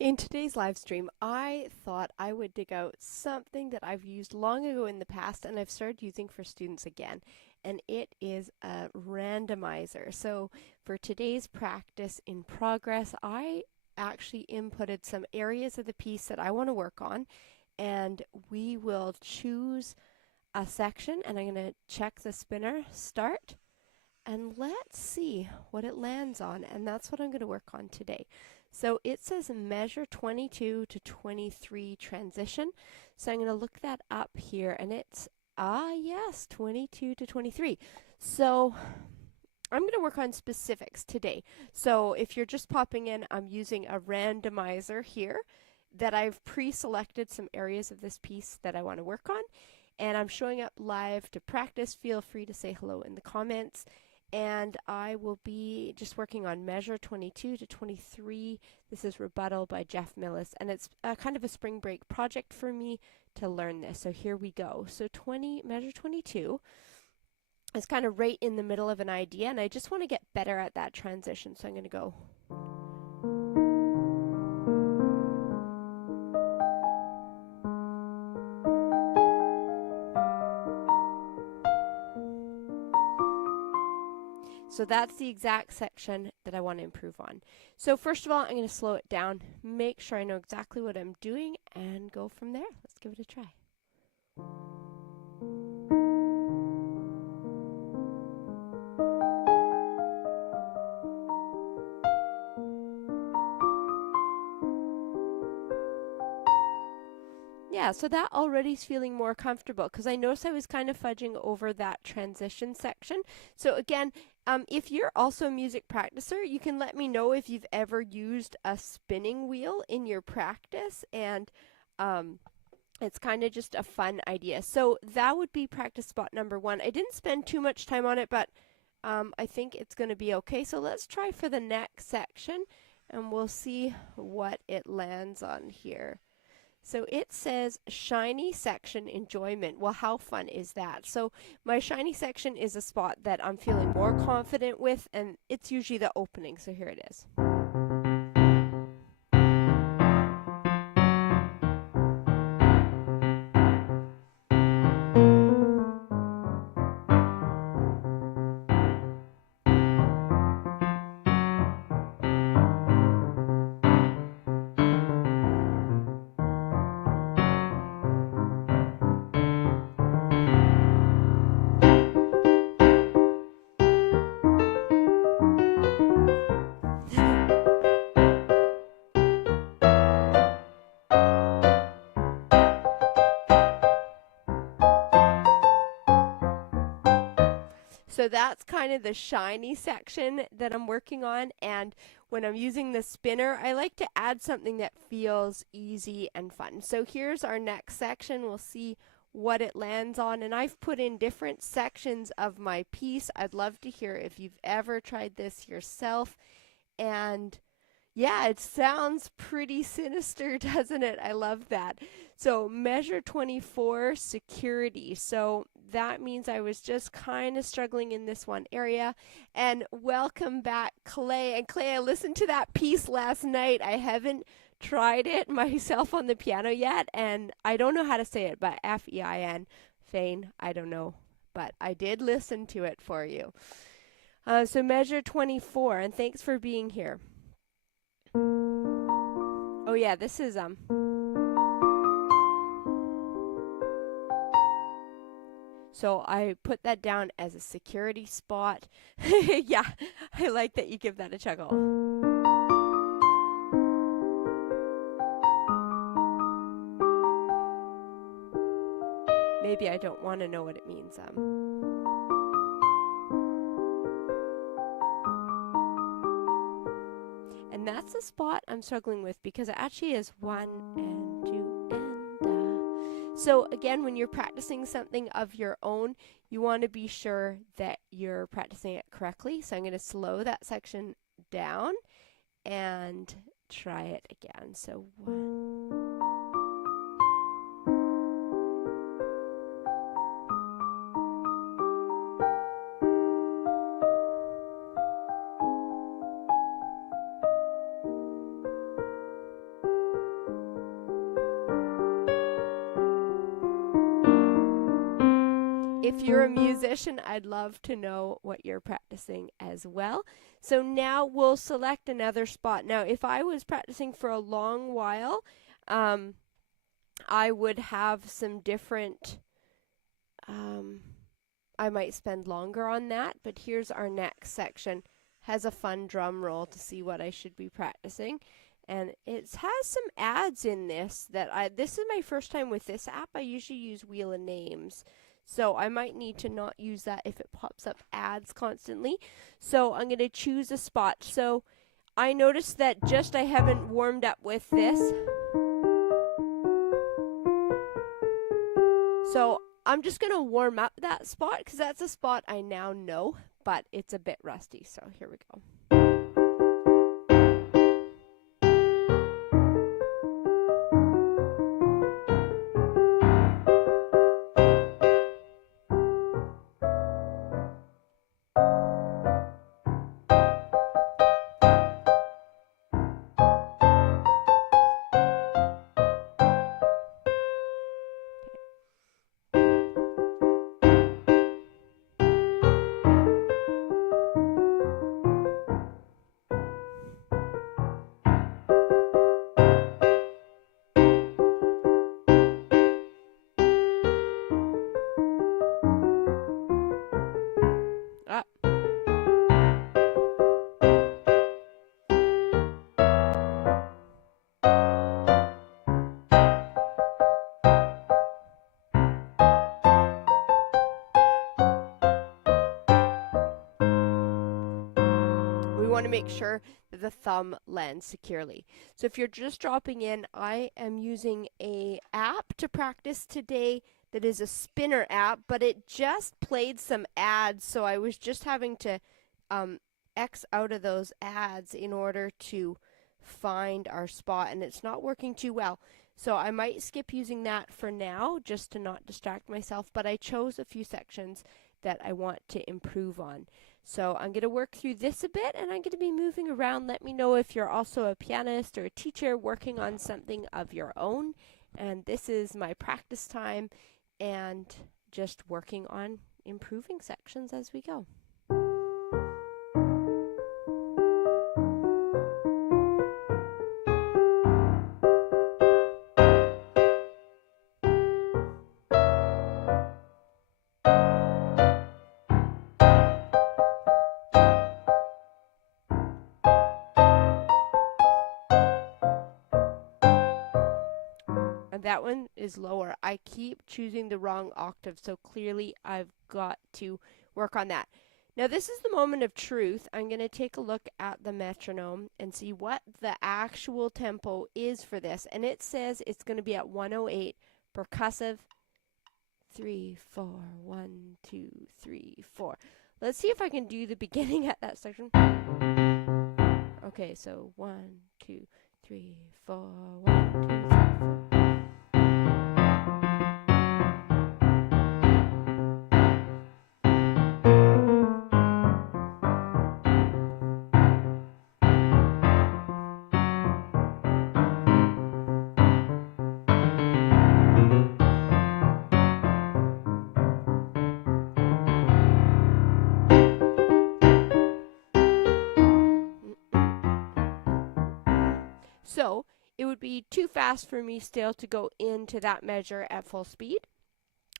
In today's live stream, I thought I would dig out something that I've used long ago in the past and I've started using for students again, and it is a randomizer. So for today's practice in progress, I actually inputted some areas of the piece that I want to work on, and we will choose a section, and I'm going to check the spinner start, and let's see what it lands on, and that's what I'm going to work on today. So it says measure 22 to 23 transition. So I'm going to look that up here, and it's, yes, 22 to 23. So I'm going to work on specifics today. So if you're just popping in, I'm using a randomizer here that I've pre-selected some areas of this piece that I want to work on. And I'm showing up live to practice. Feel free to say hello in the comments. And I will be just working on measure 22 to 23. This is Rebuttal by Jeff Millis, and it's kind of a spring break project for me to learn this. So here we go. So measure 22 is kind of right in the middle of an idea, and I just want to get better at that transition. So I'm going to go. So that's the exact section that I want to improve on. So first of all, I'm going to slow it down, make sure I know exactly what I'm doing, and go from there. Let's give it a try. Yeah, so that already is feeling more comfortable because I noticed I was kind of fudging over that transition section. So again, if you're also a music practicer, you can let me know if you've ever used a spinning wheel in your practice, and it's kind of just a fun idea. So that would be practice spot number 1. I didn't spend too much time on it, but I think it's going to be okay. So let's try for the next section, and we'll see what it lands on here. So it says shiny section enjoyment. Well, how fun is that? So my shiny section is a spot that I'm feeling more confident with, and it's usually the opening. So here it is. So that's kind of the shiny section that I'm working on, and when I'm using the spinner, I like to add something that feels easy and fun. So here's our next section. We'll see what it lands on, and I've put in different sections of my piece. I'd love to hear if you've ever tried this yourself, and yeah, it sounds pretty sinister, doesn't it? I love that. So measure 24, security. So that means I was just kind of struggling in this one area. And welcome back, Clay. And Clay, I listened to that piece last night. I haven't tried it myself on the piano yet, and I don't know how to say it, but F-E-I-N, Fein, I don't know. But I did listen to it for you. So measure 24, and thanks for being here. Oh yeah, this is so I put that down as a security spot. Yeah, I like that you give that a chuckle. Maybe I don't want to know what it means. And that's the spot I'm struggling with because it actually is 1 and 2 and So again, when you're practicing something of your own, you want to be sure that you're practicing it correctly. So I'm going to slow that section down and try it again. So 1. if you're a musician, I'd love to know what you're practicing as well. So now we'll select another spot. Now, if I was practicing for a long while, I would have some different, I might spend longer on that, but here's our next section. Has a fun drum roll to see what I should be practicing. And it has some ads in this that this is my first time with this app. I usually use Wheel of Names. So I might need to not use that if it pops up ads constantly. So I'm going to choose a spot. So I noticed that I haven't warmed up with this. So I'm just going to warm up that spot because that's a spot I now know, but it's a bit rusty. So here we go. Want to make sure that the thumb lands securely. So if you're just dropping in, I am using a app to practice today that is a spinner app, but it just played some ads, so I was just having to X out of those ads in order to find our spot, and it's not working too well. So I might skip using that for now just to not distract myself, but I chose a few sections that I want to improve on. So I'm going to work through this a bit, and I'm going to be moving around. Let me know if you're also a pianist or a teacher working on something of your own. And this is my practice time and just working on improving sections as we go. That one is lower. I keep choosing the wrong octave, so clearly I've got to work on that. Now this is the moment of truth. I'm going to take a look at the metronome and see what the actual tempo is for this. And it says it's going to be at 108 percussive 3 4 1 2 3 4. Let's see if I can do the beginning at that section. Okay, so 1 2 3 4 1 2 3 4. So it would be too fast for me still to go into that measure at full speed,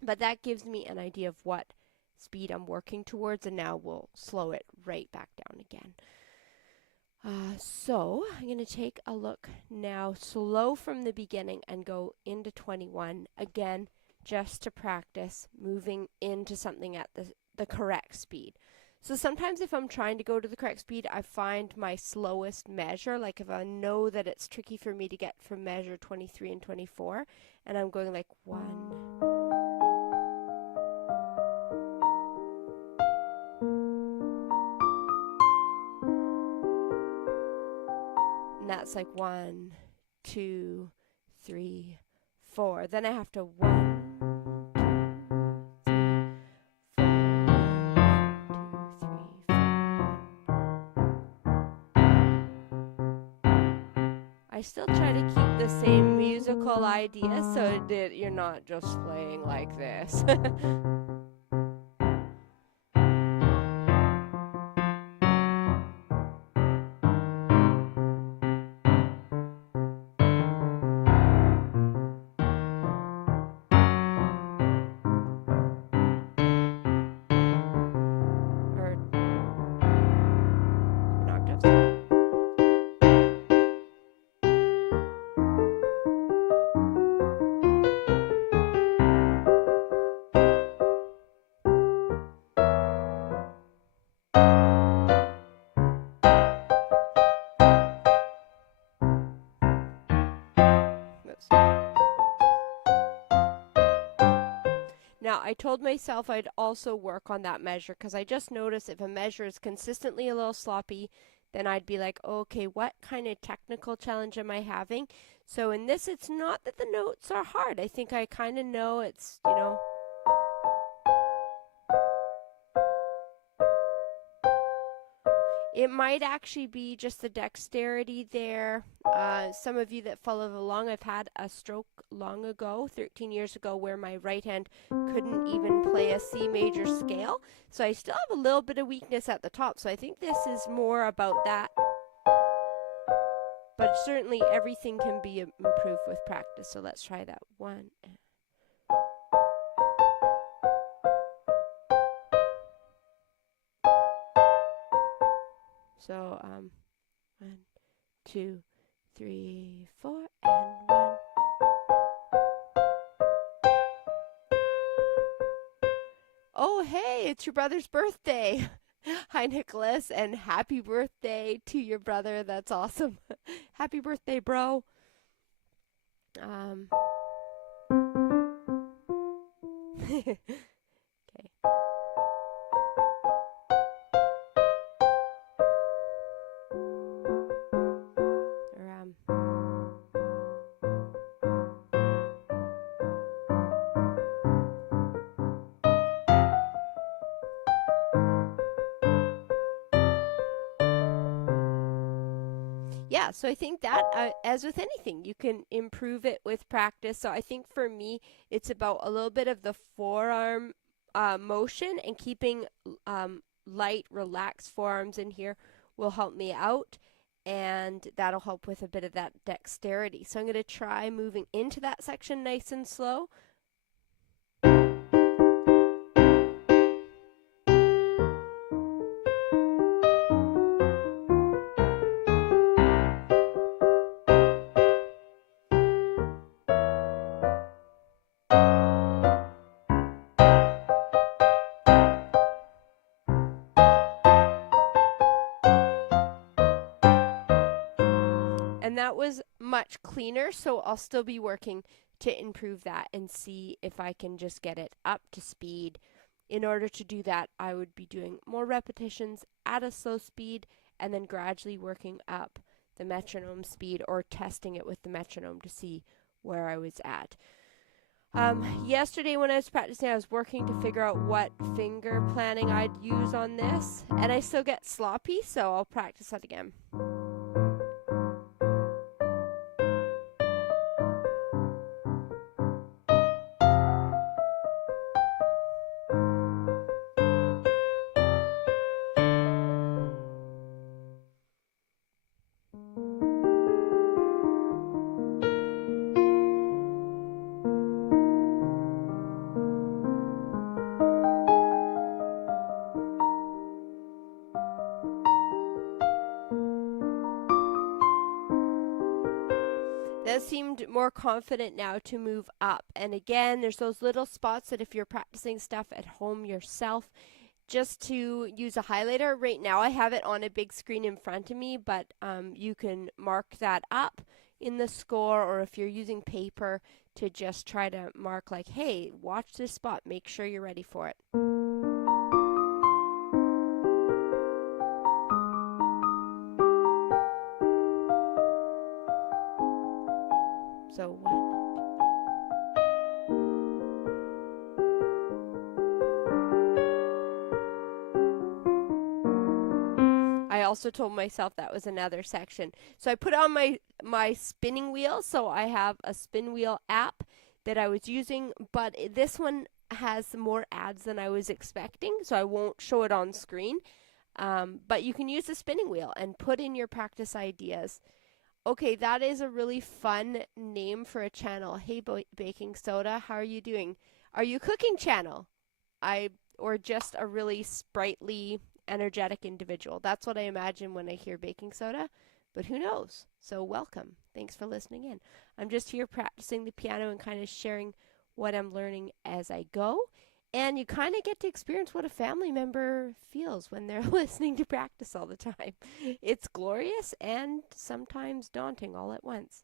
but that gives me an idea of what speed I'm working towards, and now we'll slow it right back down again. So I'm going to take a look now, slow from the beginning and go into 21 again, just to practice moving into something at the correct speed. So sometimes if I'm trying to go to the correct speed, I find my slowest measure, like if I know that it's tricky for me to get from measure 23 and 24, and I'm going like 1. And that's like 1, 2, 3, 4. Then I have to 1. I still try to keep the same musical idea so that you're not just playing like this. I told myself I'd also work on that measure because I just noticed if a measure is consistently a little sloppy, then I'd be like, okay, what kind of technical challenge am I having? So in this, it's not that the notes are hard. I think I kind of know it's, you know, it might actually be just the dexterity there. Some of you that followed along, I've had a stroke long ago, 13 years ago, where my right hand couldn't even play a C major scale. So I still have a little bit of weakness at the top. So I think this is more about that. But certainly everything can be improved with practice. So let's try that one. So 1, 2, 3, 4, and 1. Oh, hey, it's your brother's birthday. Hi, Nicholas, and happy birthday to your brother. That's awesome. Happy birthday, bro. Okay. Yeah, so I think that as with anything, you can improve it with practice. So I think for me, it's about a little bit of the forearm motion, and keeping light, relaxed forearms in here will help me out, and that'll help with a bit of that dexterity. So I'm going to try moving into that section nice and slow. And that was much cleaner, so I'll still be working to improve that and see if I can just get it up to speed. In order to do that, I would be doing more repetitions at a slow speed and then gradually working up the metronome speed, or testing it with the metronome to see where I was at. Yesterday when I was practicing, I was working to figure out what finger planning I'd use on this, and I still get sloppy, so I'll practice that again. That seemed more confident now to move up. And again, there's those little spots that if you're practicing stuff at home yourself, just to use a highlighter. Right now I have it on a big screen in front of me, but you can mark that up in the score, or if you're using paper, to just try to mark like, hey, watch this spot, make sure you're ready for it. So I also told myself that was another section. So I put on my spinning wheel. So I have a spin wheel app that I was using, but this one has more ads than I was expecting, so I won't show it on screen. But you can use the spinning wheel and put in your practice ideas. Okay, that is a really fun name for a channel. Hey, Baking Soda, how are you doing? Are you a cooking channel? Or just a really sprightly, energetic individual? That's what I imagine when I hear Baking Soda, but who knows? So welcome. Thanks for listening in. I'm just here practicing the piano and kind of sharing what I'm learning as I go. And you kind of get to experience what a family member feels when they're listening to practice all the time. It's glorious and sometimes daunting all at once.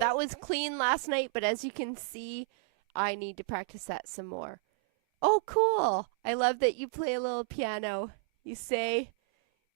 that was clean last night, but as you can see, I need to practice that some more. Oh, cool. I love that you play a little piano. You say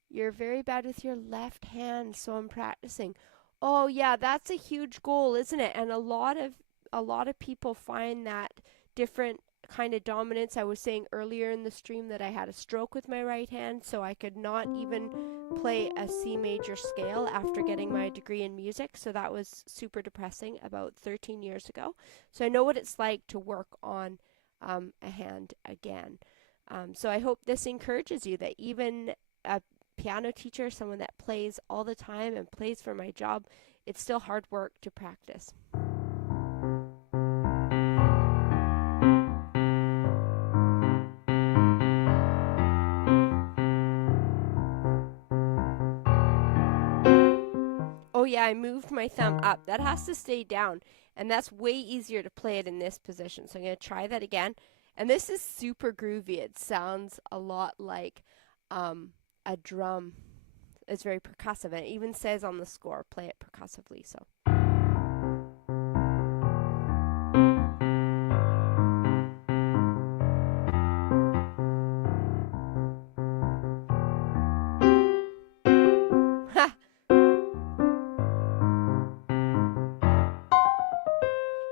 you're very bad with your left hand, so I'm practicing. Oh, yeah, that's a huge goal, isn't it? And a lot of people find that different kind of dominance. I was saying earlier in the stream that I had a stroke with my right hand, so I could not even play a C major scale after getting my degree in music. So that was super depressing about 13 years ago. So I know what it's like to work on a hand again. So I hope this encourages you that even a piano teacher, someone that plays all the time and plays for my job, it's still hard work to practice. Oh yeah, I moved my thumb up. That has to stay down, and that's way easier to play it in this position. So I'm going to try that again. And this is super groovy. It sounds a lot like a drum. It's very percussive, and it even says on the score, play it percussively. So.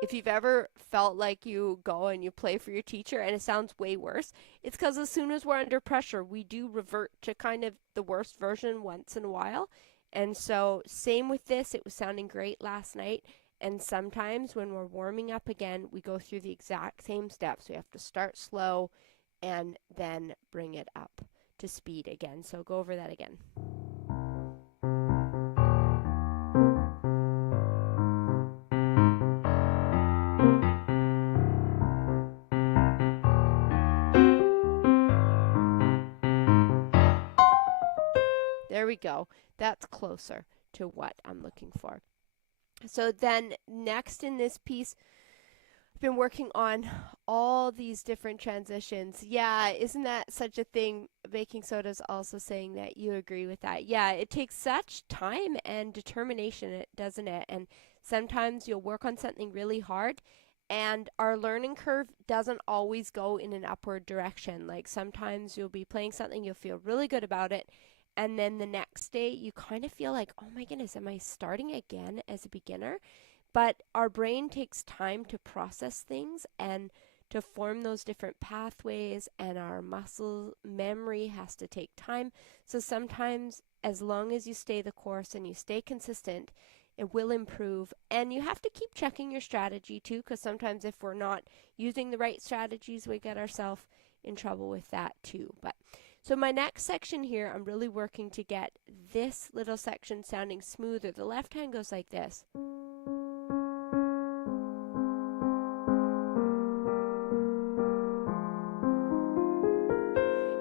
If you've ever felt like you go and you play for your teacher and it sounds way worse, it's because as soon as we're under pressure, we do revert to kind of the worst version once in a while. And so same with this, it was sounding great last night. And sometimes when we're warming up again, we go through the exact same steps. We have to start slow and then bring it up to speed again. So go over that again. There we go. That's closer to what I'm looking for. So then next in this piece, I've been working on all these different transitions. Yeah, isn't that such a thing? Baking Soda's also saying that you agree with that. Yeah, it takes such time and determination, doesn't it? And sometimes you'll work on something really hard and our learning curve doesn't always go in an upward direction. Like sometimes you'll be playing something, you'll feel really good about it, and then the next day you kind of feel like, oh my goodness, am I starting again as a beginner? But our brain takes time to process things and to form those different pathways, and our muscle memory has to take time. So sometimes, as long as you stay the course and you stay consistent, it will improve. And you have to keep checking your strategy too, because sometimes if we're not using the right strategies, we get ourselves in trouble with that too. But so my next section here, I'm really working to get this little section sounding smoother. The left hand goes like this.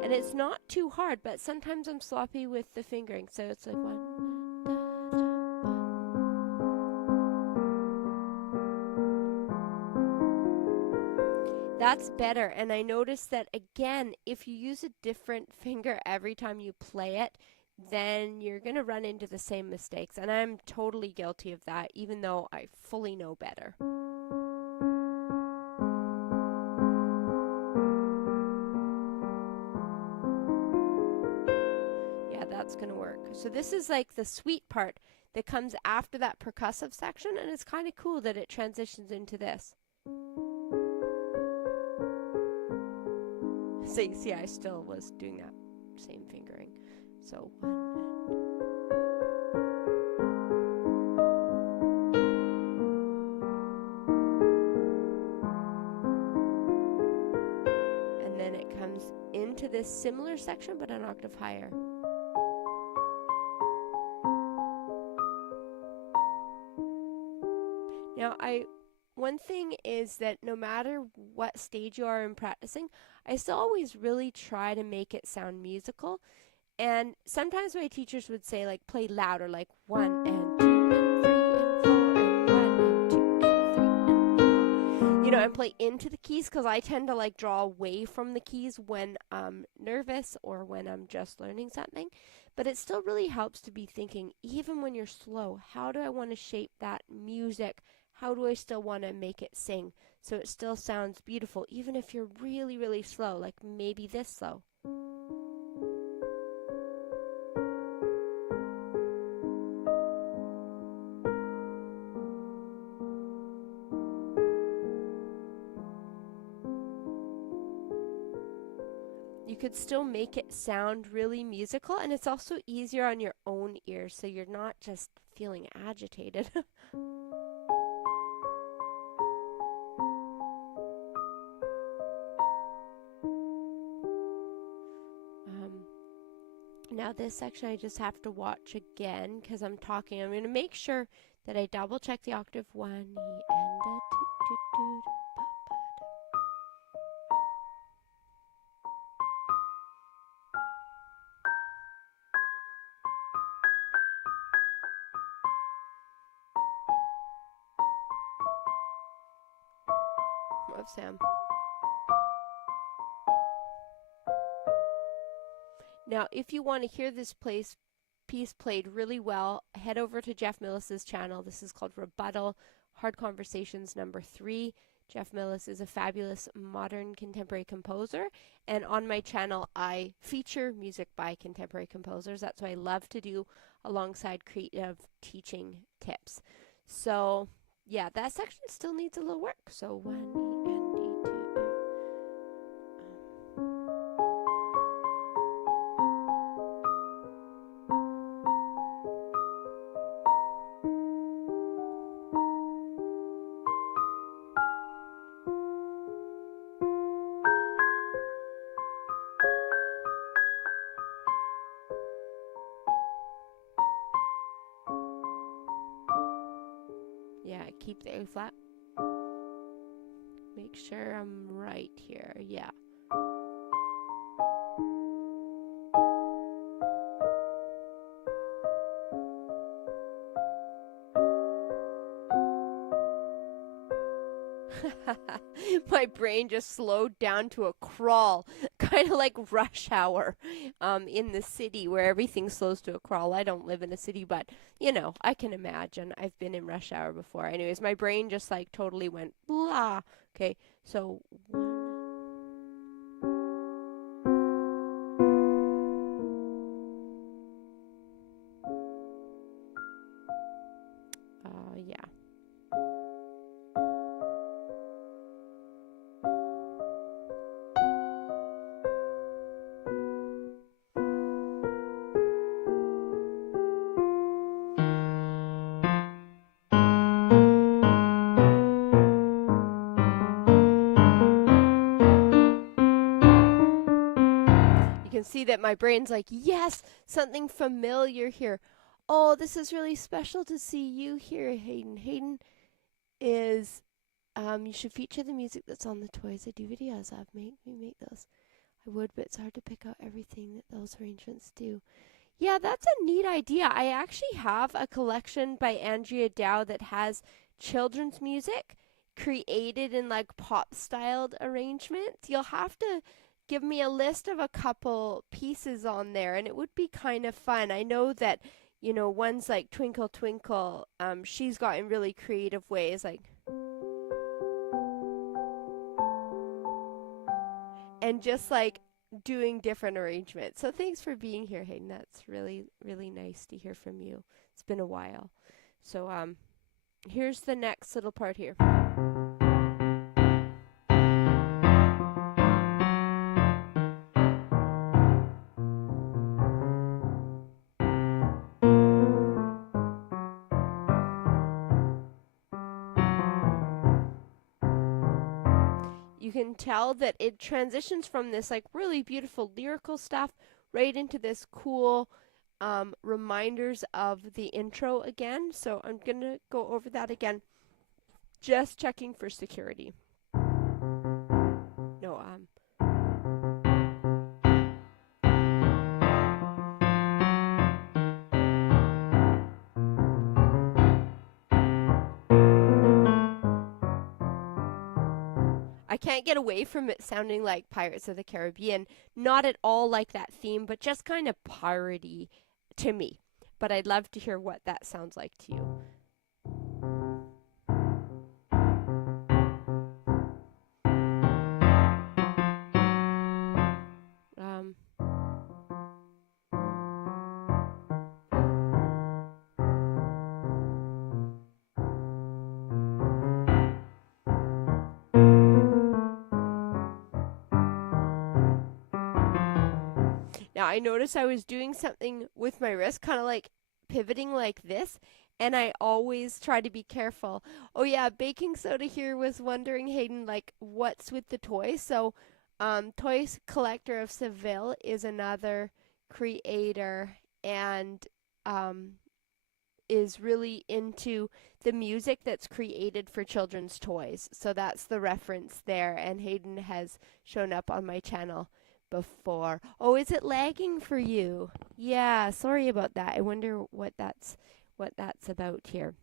And it's not too hard, but sometimes I'm sloppy with the fingering. So it's like one. That's better. And I noticed that again, if you use a different finger every time you play it, then you're going to run into the same mistakes. And I'm totally guilty of that, even though I fully know better. Yeah, that's going to work. So this is like the sweet part that comes after that percussive section, and it's kind of cool that it transitions into this. So you see, I still was doing that same fingering. So and then it comes into this similar section, but an octave higher. Now, one thing is that no matter what stage you are in practicing, I still always really try to make it sound musical. And sometimes my teachers would say, like, play louder, like 1 and 2 and 3 and 4 and 1 and 2 and 3 and 4. You know, and play into the keys, because I tend to like draw away from the keys when I'm nervous or when I'm just learning something. But it still really helps to be thinking, even when you're slow, how do I want to shape that music? How do I still want to make it sing so it still sounds beautiful, even if you're really, really slow, like maybe this slow. You could still make it sound really musical, and it's also easier on your own ears, so you're not just feeling agitated. Now this section I just have to watch again because I'm talking. I'm going to make sure that I double check the octave 1 E and a 2 of Sam. Now, if you want to hear this piece played really well, head over to Jeff Millis's channel. This is called Rebuttal, Hard Conversations number 3. Jeff Millis is a fabulous modern contemporary composer, and on my channel I feature music by contemporary composers. That's what I love to do alongside creative teaching tips. So yeah, that section still needs a little work. So 1 E and D2. Yeah, keep the A flat. Make sure I'm right here. Yeah. My brain just slowed down to a crawl, kind of like rush hour in the city where everything slows to a crawl. I don't live in a city, but you know, I can imagine. I've been in rush hour before. Anyways, my brain just like totally went blah. Okay, so yeah. You can see that my brain's like, yes, something familiar here. Oh, this is really special to see you here, Hayden. Hayden is, you should feature the music that's on the toys I do videos of. Make those. I would, but it's hard to pick out everything that those arrangements do. Yeah, that's a neat idea. I actually have a collection by Andrea Dow that has children's music created in like pop styled arrangements. You'll have to give me a list of a couple pieces on there, and it would be kind of fun. I know that, you know, ones like Twinkle Twinkle, she's got in really creative ways, like, and just like doing different arrangements. So thanks for being here, Hayden. That's really, really nice to hear from you. It's been a while. So here's the next little part here. You can tell that it transitions from this like really beautiful lyrical stuff right into this cool reminders of the intro again. So I'm going to go over that again, just checking for security. No, can't get away from it sounding like Pirates of the Caribbean. Not at all like that theme, but just kind of piratey to me. But I'd love to hear what that sounds like to you. Um, Now I noticed I was doing something with my wrist, kind of like pivoting like this, and I always try to be careful. Oh yeah, baking soda here was wondering, Hayden, like what's with the toys? So, Toys Collector of Seville is another creator and um, is really into the music that's created for children's toys. So that's the reference there, and Hayden has shown up on my channel before. Oh, is it lagging for you? Yeah, sorry about that. I wonder what that's about here.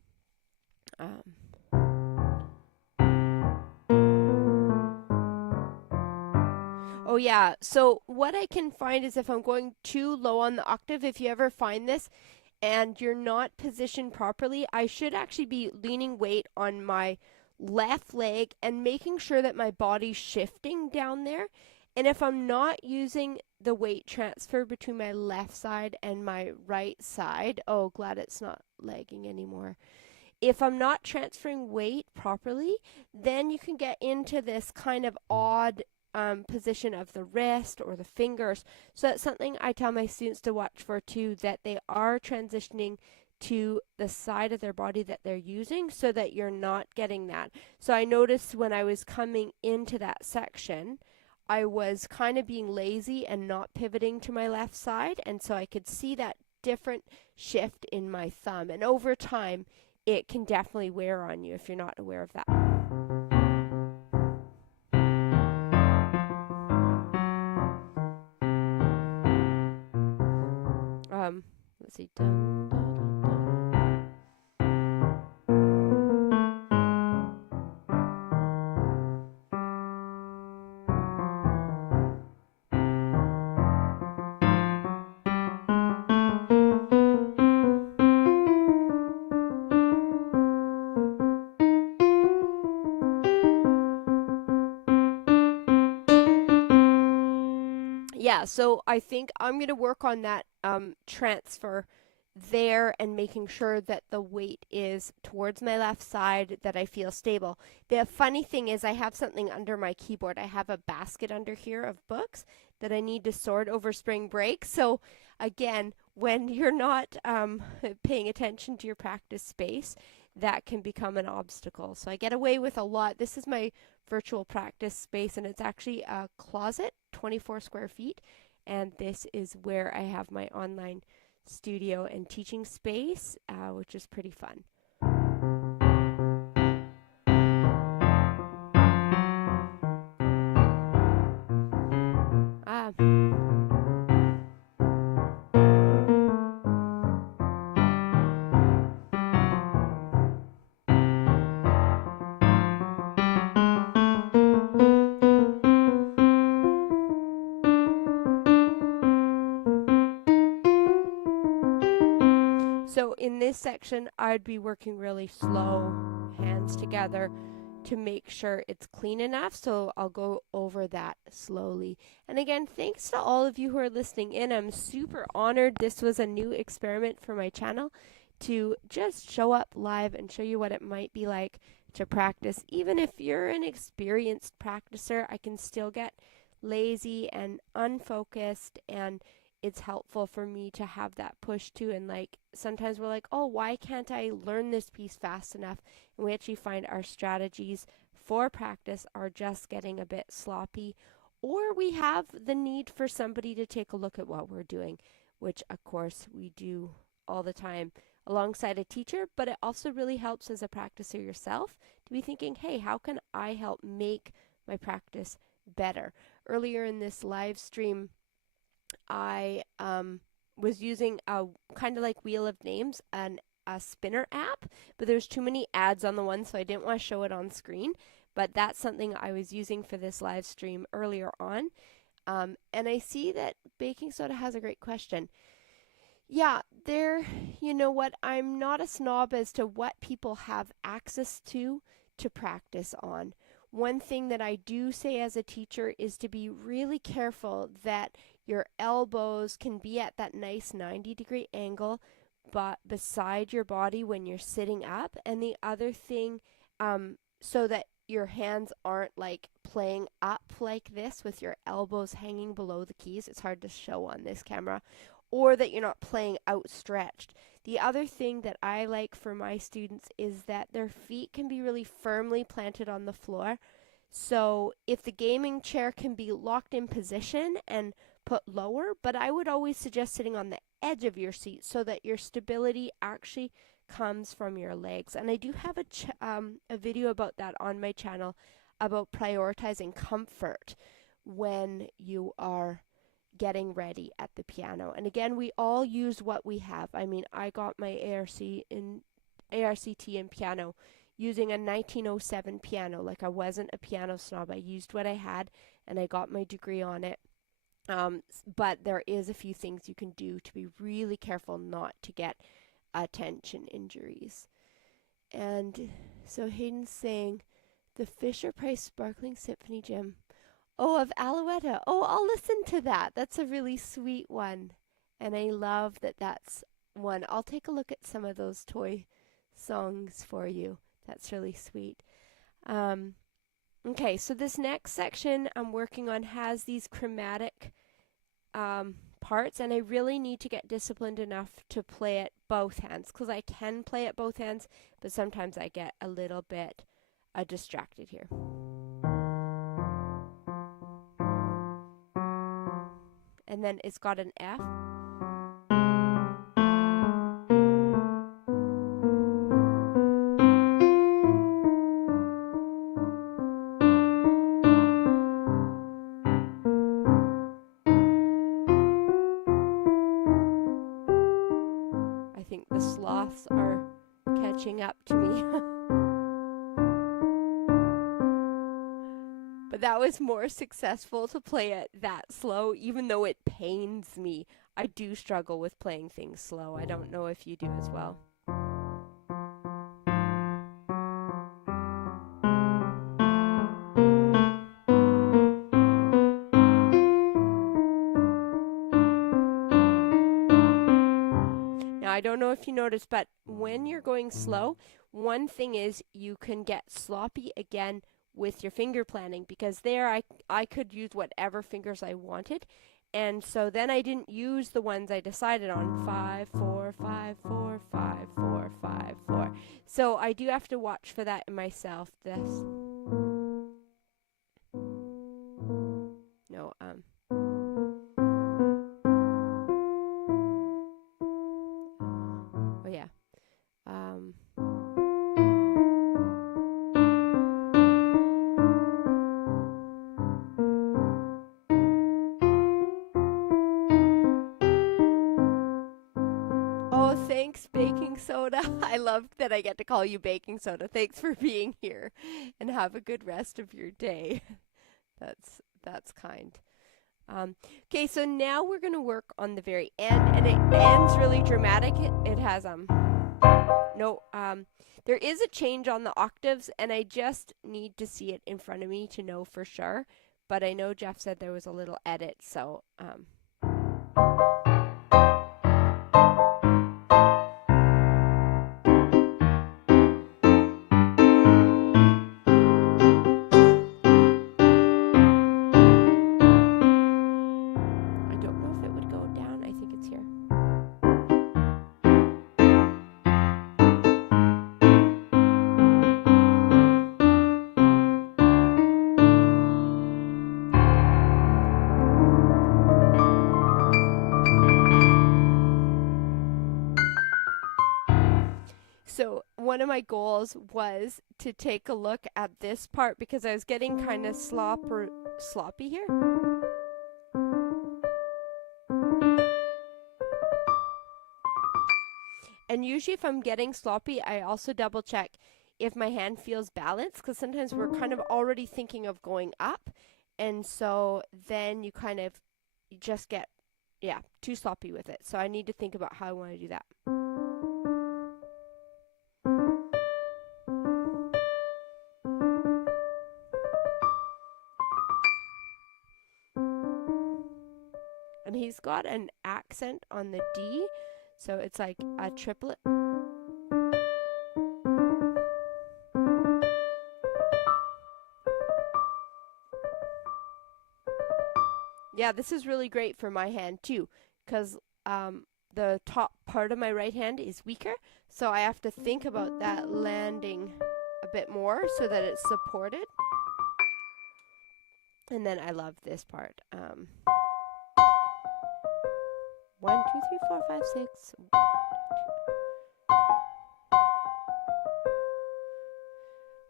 Oh yeah, so what I can find is if I'm going too low on the octave, if you ever find this and you're not positioned properly, I should actually be leaning weight on my left leg and making sure that my body's shifting down there. And if I'm not using the weight transfer between my left side and my right side, oh, glad it's not lagging anymore. If I'm not transferring weight properly, then you can get into this kind of odd position of the wrist or the fingers. So that's something I tell my students to watch for too, that they are transitioning to the side of their body that they're using so that you're not getting that. So I noticed when I was coming into that section, I was kind of being lazy and not pivoting to my left side, and so I could see that different shift in my thumb. And over time, it can definitely wear on you if you're not aware of that. Let's see. Dun, dun, dun, dun. Yeah, so I think I'm going to work on that transfer there and making sure that the weight is towards my left side, that I feel stable. The funny thing is I have something under my keyboard. I have a basket under here of books that I need to sort over spring break. So again, when you're not paying attention to your practice space, that can become an obstacle. So I get away with a lot. This is my virtual practice space, and it's actually a closet, 24 square feet, and this is where I have my online studio and teaching space, which is pretty fun. So in this section, I'd be working really slow, hands together, to make sure it's clean enough. So I'll go over that slowly. And again, thanks to all of you who are listening in. I'm super honored. This was a new experiment for my channel to just show up live and show you what it might be like to practice. Even if you're an experienced practicer, I can still get lazy and unfocused, and it's helpful for me to have that push too. And like sometimes we're like, oh, why can't I learn this piece fast enough? And we actually find our strategies for practice are just getting a bit sloppy, or we have the need for somebody to take a look at what we're doing, which of course we do all the time alongside a teacher. But it also really helps as a practicer yourself to be thinking, hey, how can I help make my practice better? Earlier in this live stream, I was using a kind of like Wheel of Names, a spinner app, but there's too many ads on the one, so I didn't want to show it on screen. but that's something I was using for this live stream earlier on. And I see that baking soda has a great question. Yeah, you know what, I'm not a snob as to what people have access to practice on. One thing that I do say as a teacher is to be really careful that your elbows can be at that nice 90-degree angle, but beside your body when you're sitting up. And the other thing, so that your hands aren't like playing up like this with your elbows hanging below the keys. It's hard to show on this camera. Or that you're not playing outstretched. The other thing that I like for my students is that their feet can be really firmly planted on the floor. So if the gaming chair can be locked in position and put lower, but I would always suggest sitting on the edge of your seat so that your stability actually comes from your legs. And I do have a video about that on my channel about prioritizing comfort when you are getting ready at the piano. And again, we all use what we have. I mean, I got my ARCT in piano using a 1907 piano. Like, I wasn't a piano snob. I used what I had and I got my degree on it. But there is a few things you can do to be really careful not to get tension injuries. And so Hayden's saying the Fisher-Price Sparkling Symphony Gym. Oh, of Alouetta. Oh, I'll listen to that. That's a really sweet one. And I love that that's one. I'll take a look at some of those toy songs for you. That's really sweet. Okay, so this next section I'm working on has these chromatic parts, and I really need to get disciplined enough to play it both hands, because I can play it both hands, but sometimes I get a little bit distracted here. And then it's got an F. I think the sloths are catching up to me. But that was more successful to play it that slow, even though it pains me. I do struggle with playing things slow. I don't know if you do as well. Now, I don't know if you noticed, but when you're going slow, one thing is you can get sloppy again with your finger planning, because there I could use whatever fingers I wanted, and so then I didn't use the ones I decided on, 5 4 5 4 5 4 5 4. So I do have to watch for that in myself. Oh yeah. Oh, thanks, baking soda. I love that I get to call you baking soda. Thanks for being here, and have a good rest of your day. That's kind. Okay, so now we're going to work on the very end, and it ends really dramatic. It has there is a change on the octaves, and I just need to see it in front of me to know for sure. But I know Jeff said there was a little edit, so So one of my goals was to take a look at this part, because I was getting kind of sloppy here. And usually if I'm getting sloppy, I also double check, if my hand feels balanced, because sometimes we're kind of already thinking of going up, and so then you just get, yeah, too sloppy with it. So I need to think about how I want to do that. And he's got an accent on the D, so it's like a triplet. Yeah, this is really great for my hand too, because the top part of my right hand is weaker, so I have to think about that landing a bit more so that it's supported. And then I love this part. 1, 2, 3, 4, 5, 6.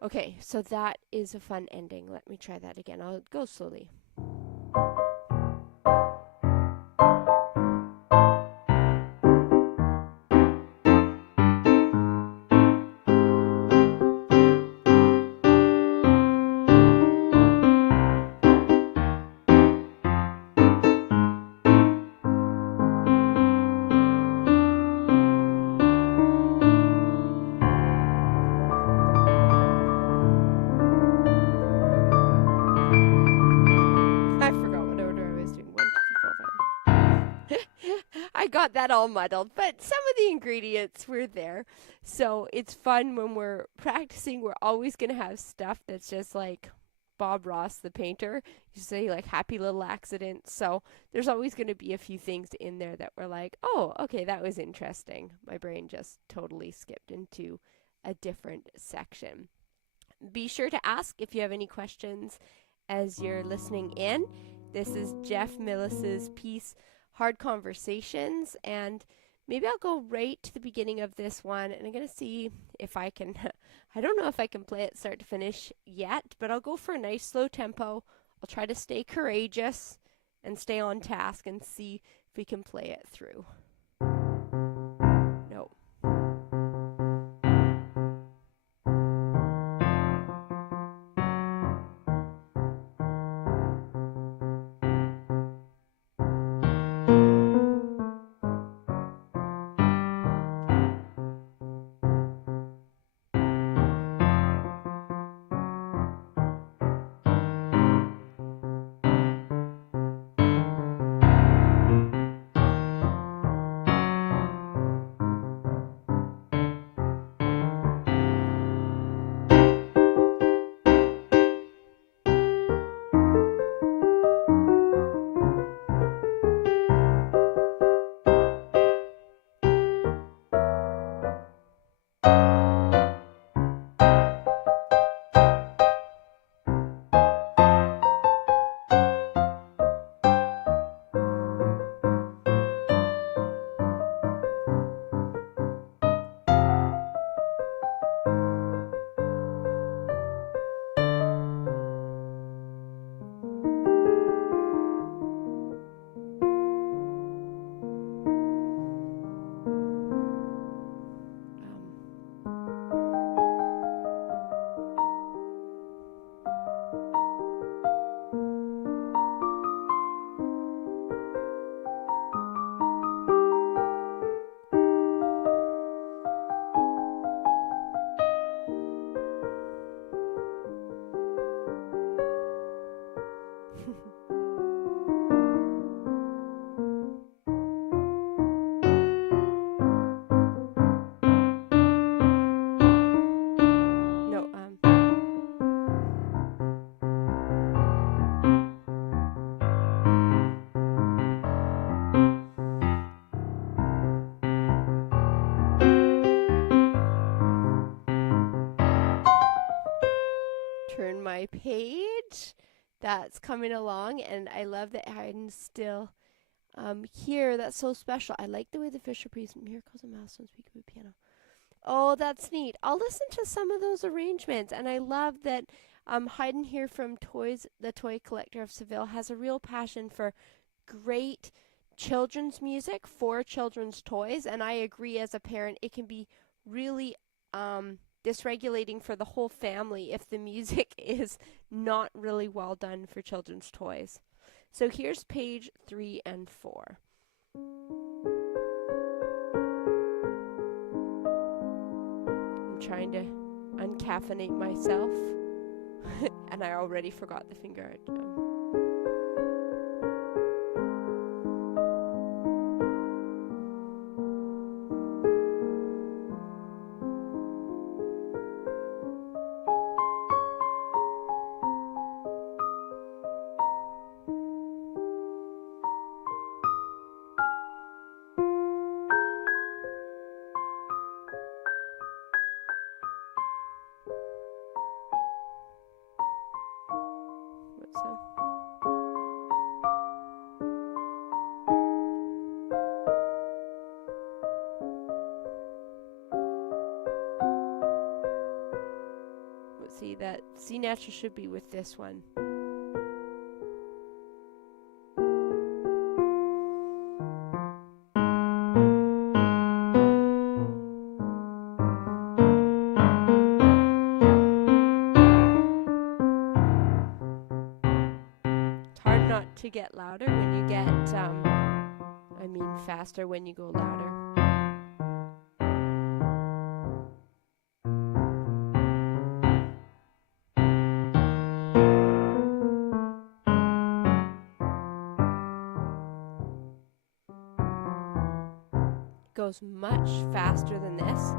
Okay, so that is a fun ending. Let me try that again. I'll go slowly. I got that all muddled, but some of the ingredients were there. So it's fun when we're practicing. We're always going to have stuff that's just like Bob Ross, the painter. You say like happy little accidents. So there's always going to be a few things in there that we're like, oh, okay, that was interesting. My brain just totally skipped into a different section. Be sure to ask if you have any questions as you're listening in. This is Jeff Millis's piece, Hard Conversations, and maybe I'll go right to the beginning of this one, and I'm going to see if I can, I don't know if I can play it start to finish yet, but I'll go for a nice slow tempo. I'll try to stay courageous and stay on task and see if we can play it through. No. Turn my page. That's coming along, and I love that I'm still here. That's so special. I like the way the Fisher Priest Miracles and Milestones speak about piano. Oh, that's neat. I'll listen to some of those arrangements, and I love that Haydn here from Toys, the Toy Collector of Seville, has a real passion for great children's music for children's toys, and I agree as a parent, it can be really dysregulating for the whole family if the music is not really well done for children's toys. So here's page 3 and 4. I'm trying to uncaffeinate myself and I already forgot the finger. See, that C natural should be with this one. It's hard not to get louder when you get, faster when you go louder. Goes much faster than this.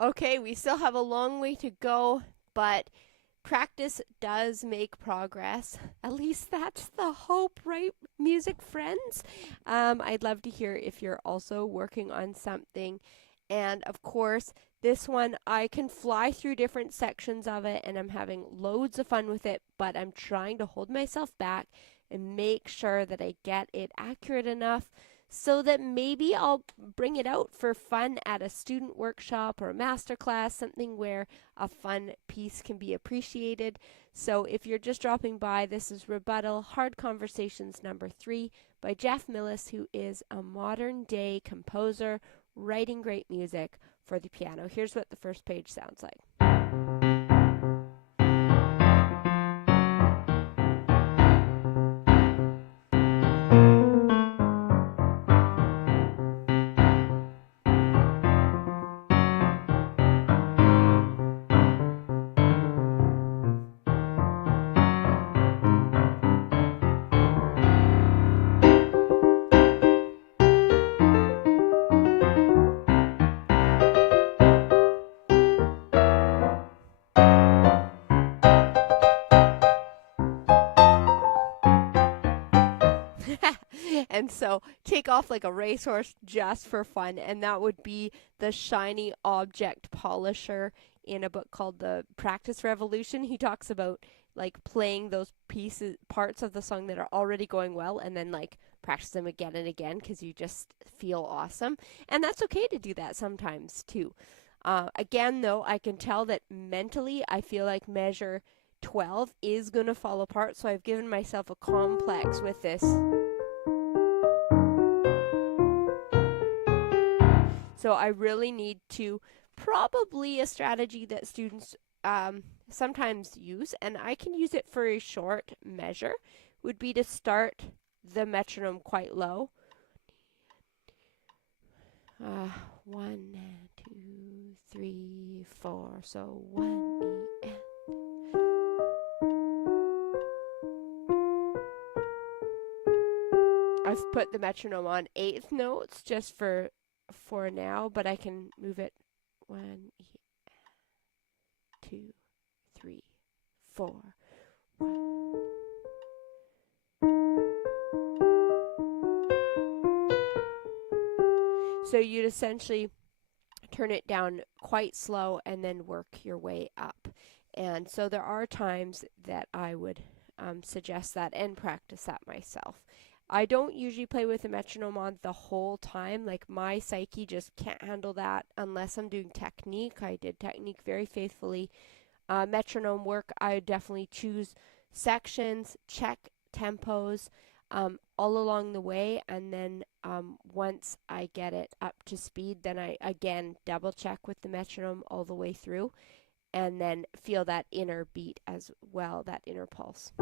Okay, we still have a long way to go, but practice does make progress. At least that's the hope, right, music friends? I'd love to hear if you're also working on something. And of course, this one, I can fly through different sections of it and I'm having loads of fun with it, but I'm trying to hold myself back and make sure that I get it accurate enough so that maybe I'll bring it out for fun at a student workshop or a master class, something where a fun piece can be appreciated. So if you're just dropping by, this is Rebuttal, Hard Conversations number 3 by Jeff Millis, who is a modern day composer writing great music for the piano. Here's what the first page sounds like. And so take off like a racehorse just for fun, and that would be the shiny object polisher in a book called The Practice Revolution. He talks about like playing those parts of the song that are already going well and then like practice them again and again because you just feel awesome. And that's okay to do that sometimes too. Again, though, I can tell that mentally I feel like measure 12 is going to fall apart, so I've given myself a complex with this. So I really need to, probably a strategy that students sometimes use, and I can use it for a short measure, would be to start the metronome quite low. 1 and 2. 2, 3, 4. So 1 E and I've put the metronome on eighth notes just for now, but I can move it 1 E, 2, 3, 4. 1. So you'd essentially turn it down quite slow and then work your way up. And so there are times that I would suggest that and practice that myself. I don't usually play with the metronome on the whole time. Like my psyche just can't handle that unless I'm doing technique. I did technique very faithfully. Metronome work, I would definitely choose sections, check tempos all along the way, and then once I get it up to speed, then I again double check with the metronome all the way through, and then feel that inner beat as well, that inner pulse.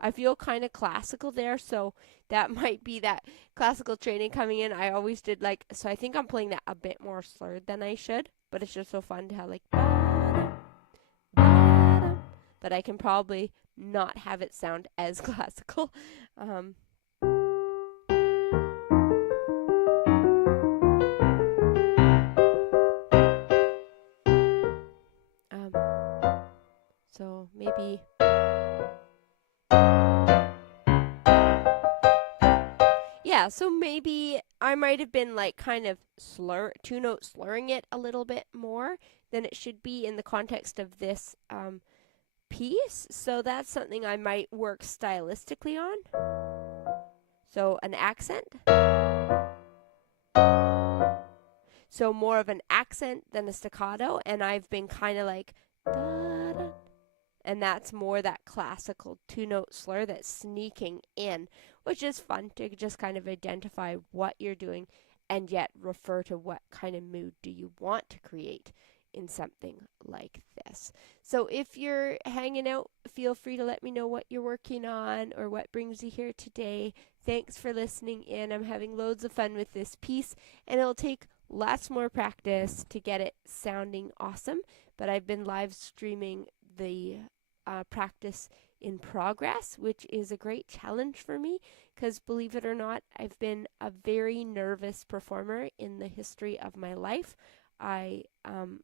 I feel kind of classical there, so that might be that classical training coming in. I always did like, so I think I'm playing that a bit more slurred than I should, but it's just so fun to have like, but I can probably not have it sound as classical. So maybe. Yeah, so maybe I might have been like kind of two-note slurring it a little bit more than it should be in the context of this piece. So that's something I might work stylistically on. So an accent. So more of an accent than a staccato, and I've been kind of like da-da, and that's more that classical two-note slur that's sneaking in, which is fun to just kind of identify what you're doing and yet refer to what kind of mood do you want to create in something like this. So if you're hanging out, feel free to let me know what you're working on or what brings you here today. Thanks for listening in. I'm having loads of fun with this piece, and it'll take lots more practice to get it sounding awesome, but I've been live streaming the practice in progress, which is a great challenge for me because, believe it or not, I've been a very nervous performer in the history of my life. I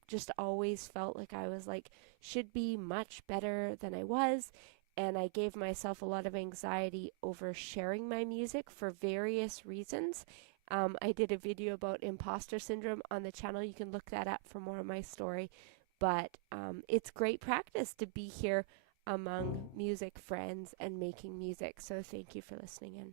just always felt like I was like should be much better than I was, and I gave myself a lot of anxiety over sharing my music for various reasons. I did a video about imposter syndrome on the channel. You can look that up for more of my story. But it's great practice to be here among music friends and making music. So thank you for listening in.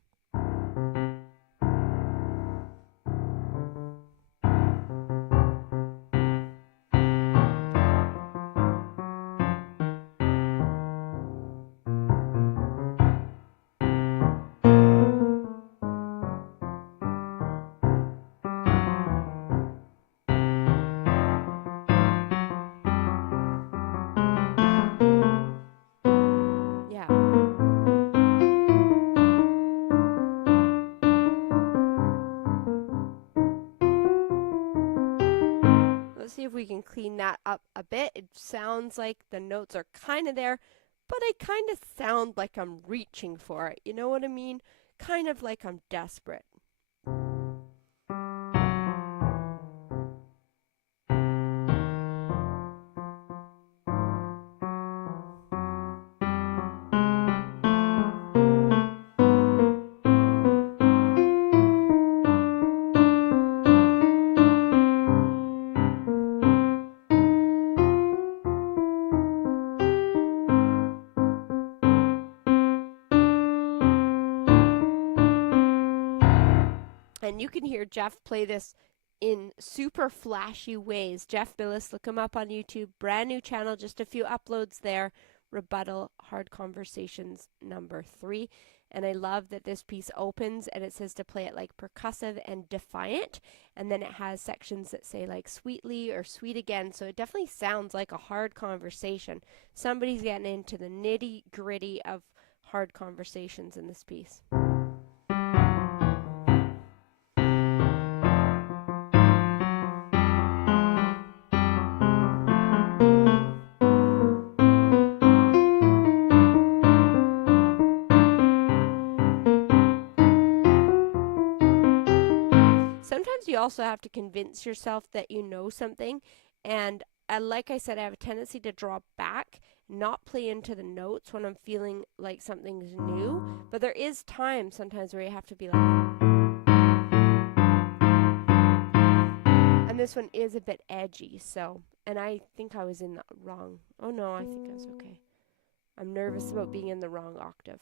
Let's see if we can clean that up a bit. It sounds like the notes are kind of there, but I kind of sound like I'm reaching for it. You know what I mean? Kind of like I'm desperate. And you can hear Jeff play this in super flashy ways. Jeff Millis, look him up on YouTube. Brand new channel, just a few uploads there. Rebuttal, Hard Conversations #3. And I love that this piece opens and it says to play it like percussive and defiant. And then it has sections that say like sweetly or sweet again. So it definitely sounds like a hard conversation. Somebody's getting into the nitty gritty of hard conversations in this piece. Sometimes you also have to convince yourself that you know something, and like I said, I have a tendency to draw back, not play into the notes when I'm feeling like something's new, but there is time sometimes where you have to be like, and this one is a bit edgy, so, and I think I was in the wrong, oh no, I think I was okay. I'm nervous about being in the wrong octave.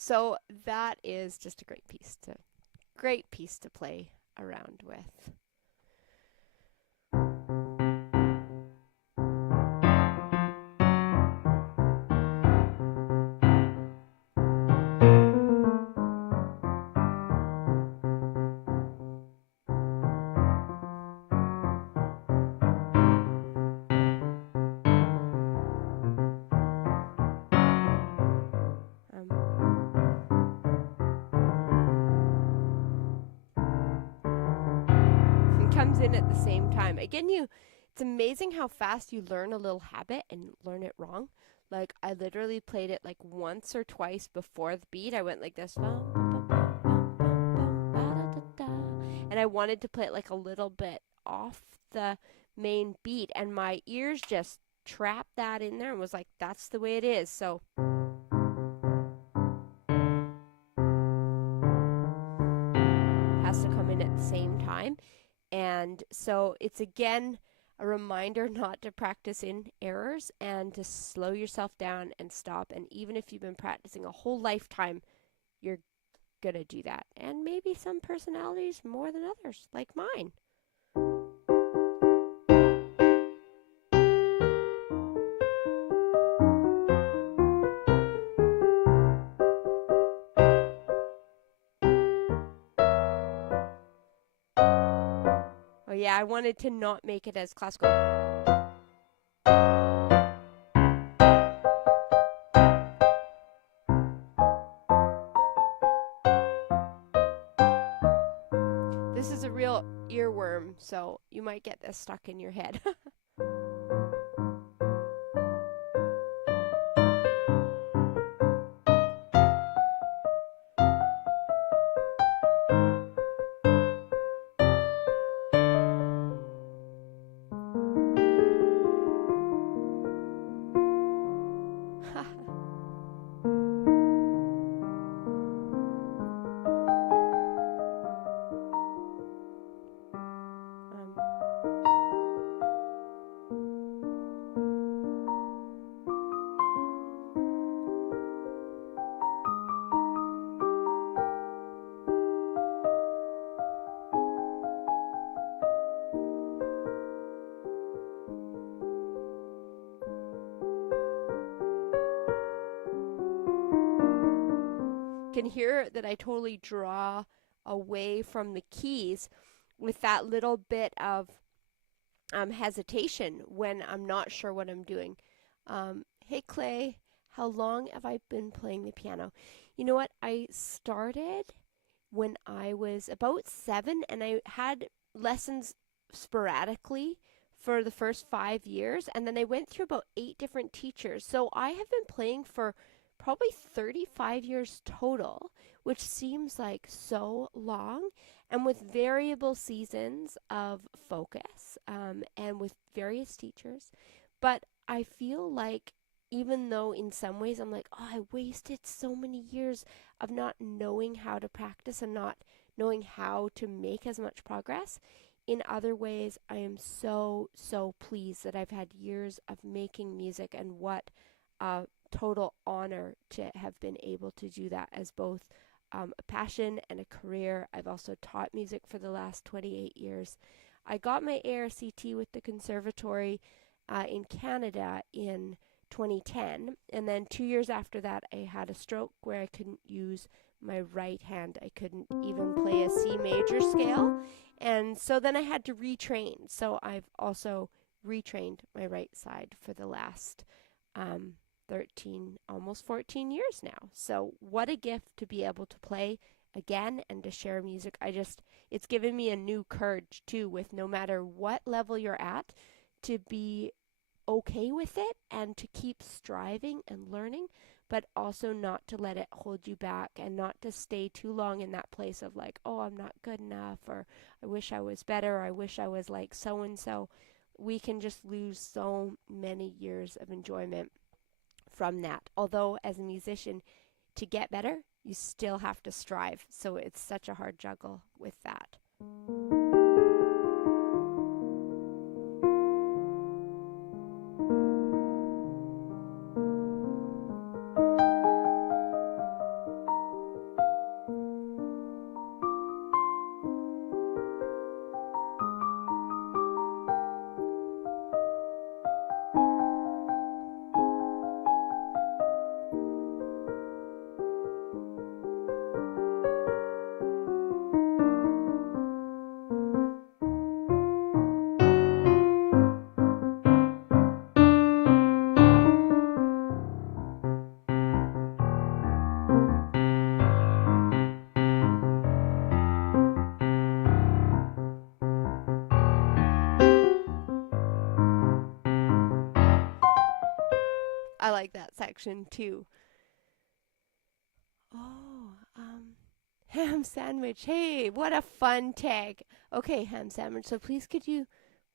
So that is just a great piece to play around with. Comes in at the same time. Again, it's amazing how fast you learn a little habit and learn it wrong. Like I literally played it like once or twice before the beat. I went like this, and I wanted to play it like a little bit off the main beat, and my ears just trapped that in there and was like, that's the way it is. So has to come in at the same time. And so it's again a reminder not to practice in errors and to slow yourself down and stop. And even if you've been practicing a whole lifetime, you're going to do that. And maybe some personalities more than others, like mine. Oh yeah, I wanted to not make it as classical. This is a real earworm, so you might get this stuck in your head. Can hear that I totally draw away from the keys with that little bit of hesitation when I'm not sure what I'm doing. Hey Clay, how long have I been playing the piano? You know what? I started when I was about 7, and I had lessons sporadically for the first 5 years, and then I went through about 8 different teachers. So I have been playing for probably 35 years total, which seems like so long, and with variable seasons of focus, and with various teachers. But I feel like even though in some ways I'm like, oh, I wasted so many years of not knowing how to practice and not knowing how to make as much progress, in other ways, I am so, so pleased that I've had years of making music, and what a total honor to have been able to do that as both a passion and a career. I've also taught music for the last 28 years. I got my ARCT with the conservatory in Canada in 2010, and then 2 years after that, I had a stroke where I couldn't use my right hand. I couldn't even play a C major scale. And so then I had to retrain. So I've also retrained my right side for the last 13, almost 14 years now. So what a gift to be able to play again and to share music. It's given me a new courage too, with no matter what level you're at, to be okay with it and to keep striving and learning, but also not to let it hold you back, and not to stay too long in that place of like, oh, I'm not good enough, or I wish I was better, or I wish I was like so and so. We can just lose so many years of enjoyment from that. Although as a musician, to get better, you still have to strive. So it's such a hard juggle with that. I like that section too. Oh, ham sandwich. Hey, what a fun tag. Okay, ham sandwich. So please could you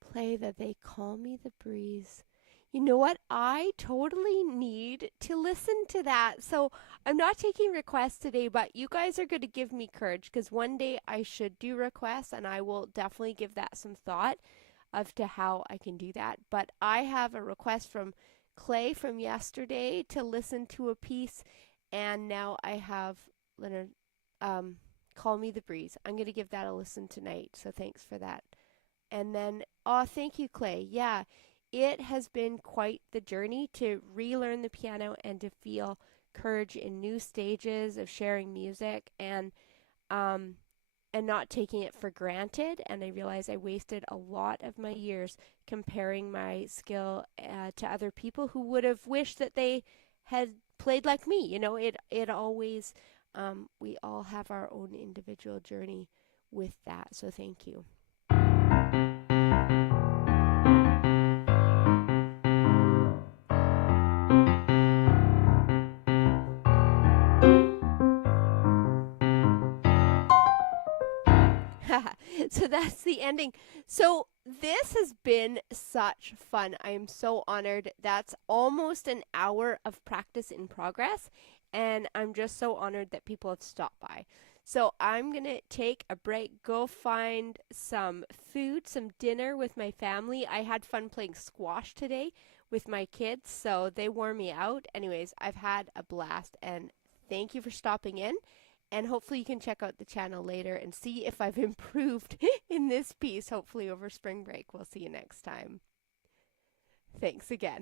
play that they call me the breeze? You know what? I totally need to listen to that. So I'm not taking requests today, but you guys are going to give me courage, because one day I should do requests, and I will definitely give that some thought of to how I can do that. But I have a request from Clay from yesterday to listen to a piece, and now I have Leonard Call Me the Breeze. I'm going to give that a listen tonight, so thanks for that. And then, oh, thank you, Clay. Yeah, it has been quite the journey to relearn the piano and to feel courage in new stages of sharing music, and not taking it for granted. And I realized I wasted a lot of my years comparing my skill to other people who would have wished that they had played like me. You know, it always, we all have our own individual journey with that. So thank you. So that's the ending. So this has been such fun. I am so honored. That's almost an hour of practice in progress, and I'm just so honored that people have stopped by. So I'm going to take a break, go find some food, some dinner with my family. I had fun playing squash today with my kids, so they wore me out. Anyways, I've had a blast, and thank you for stopping in. And hopefully you can check out the channel later and see if I've improved in this piece, hopefully over spring break. We'll see you next time. Thanks again.